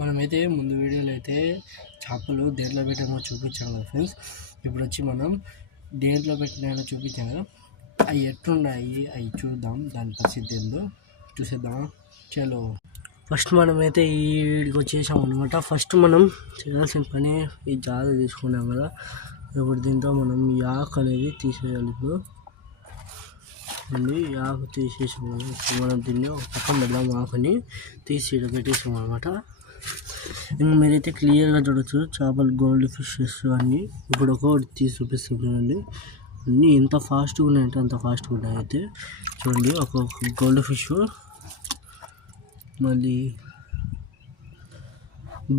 మనమైతే ముందు వీడియోలో అయితే చేపలు దేంట్లో పెట్టామో చూపించాం కదా ఫ్రెండ్స్. ఇప్పుడు వచ్చి మనం దేంట్లో పెట్టినాయో చూపించాం కదా, అవి ఎట్లున్నాయి అవి చూద్దాం, దాని పరిస్థితి ఏందో చూసేద్దామా. చలో ఫస్ట్ మనమైతే ఈ వీడికి వచ్చేసాం అనమాట. ఫస్ట్ మనం చేయాల్సిన పని ఈ జాల తీసుకున్నాం కదా, ఇప్పుడు దీంతో మనం ఈ ఆకు అనేది తీసేయాలి. ఇప్పుడు ఈ ఆకు తీసేసాం కదా, ఇప్పుడు మనం దీన్ని ఒక పక్కన పెడదాం. ఆకుని తీసి ఇక్కడ పెట్టేసాం అనమాట. ఇంకా మీరైతే క్లియర్గా చూడొచ్చు చేపలు, గోల్డ్ ఫిషెస్ అన్నీ. ఇప్పుడు ఒకటి తీసి చూపిస్తున్నానండి. అన్నీ ఎంత ఫాస్ట్గా ఉన్నాయంటే అంత ఫాస్ట్గా ఉన్నాయి. అయితే చూడండి, ఒక గోల్డ్ ఫిష్, మళ్ళీ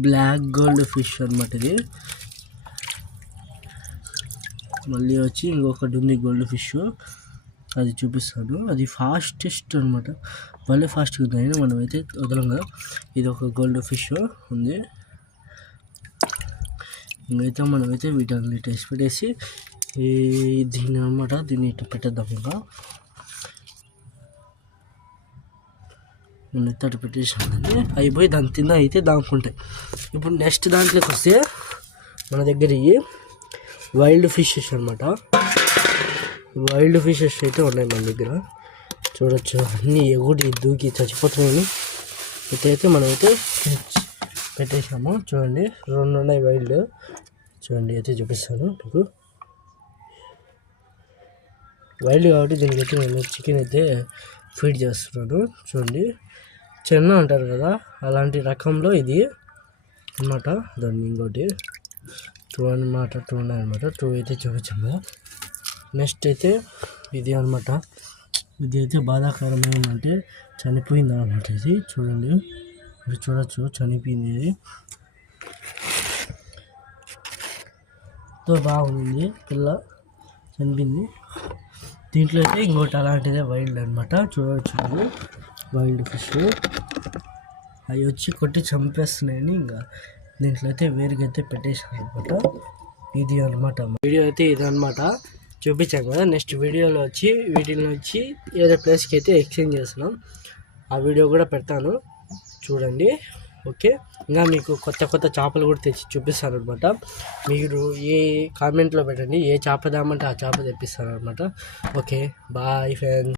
బ్లాక్ గోల్డ్ ఫిష్ అనమాట ఇది. మళ్ళీ వచ్చి ఇంకొకటి ఉంది గోల్డ్ ఫిష్, అది చూపిస్తాను. అది ఫాస్టెస్ట్ అనమాట, మళ్ళీ ఫాస్ట్గా ఉంది. మనమైతే వదలంగా. ఇది ఒక గోల్డ్ ఫిష్ ఉంది. ఇంకైతే మనమైతే వీటన్ని టేస్ట్ పెట్టేసి దీన్ని అనమాట, దీన్ని ఇట్లా పెట్టేద్దాం. ఇంకా నేను ఎత్తటి పెట్టేసానండి, అయిపోయి దాని తిన్న అయితే దాముకుంటాయి. ఇప్పుడు నెక్స్ట్ దాంట్లోకి వస్తే మన దగ్గర ఈ వైల్డ్ ఫిషెస్ అనమాట. వైల్డ్ ఫిషెస్ అయితే ఉన్నాయి మన దగ్గర, చూడొచ్చు. అన్నీ ఎగుడి దూకి చచ్చిపోతున్నాయి. అయితే మనమైతే పెట్టేసాము. చూడండి, 2 ఉన్నాయి వైల్డ్. చూడండి, అయితే చూపిస్తాను మీకు. వైల్డ్ కాబట్టి దీనికైతే నేను చికెన్ అయితే ఫీడ్ చేస్తున్నాను. చూడండి, చెన్న అంటారు కదా, అలాంటి రకంలో ఇది అన్నమాట. దాన్ని ఇంకోటి 2 అన్నమాట, 2 ఉన్నాయన్నమాట. 2 అయితే చూపించాము కదా. నెక్స్ట్ అయితే ఇది అనమాట. ఇది అయితే బాధాకరమైందంటే చనిపోయింది అనమాట. ఇది చూడండి, మీరు చూడొచ్చు, చనిపోయింది. ఇది బాగుంది, పిల్ల చనిపోయింది. దీంట్లో అయితే ఇంకోటి అలాంటిదే వైల్డ్ అనమాట. చూడవచ్చు, వైల్డ్ ఫిష్. అవి వచ్చి కొట్టి చంపేస్తున్నాయని ఇంకా దీంట్లో అయితే వేరుగైతే పెట్టేసాను అనమాట. ఇది అనమాట వీడియో అయితే, ఇది అనమాట చూపించాం కదా. నెక్స్ట్ వీడియోలో వచ్చి వీటిని వచ్చి ఏదో ప్లేస్కి అయితే ఎక్స్చేంజ్ చేస్తున్నాం. ఆ వీడియో కూడా పెడతాను, చూడండి. ఓకే, ఇంకా మీకు కొత్త కొత్త చేపలు కూడా తెచ్చి చూపిస్తాను అనమాట. మీరు ఏ కామెంట్లో పెట్టండి, ఏ చేప దామంటే ఆ చేప తెప్పిస్తాను అనమాట. Okay, bye friends.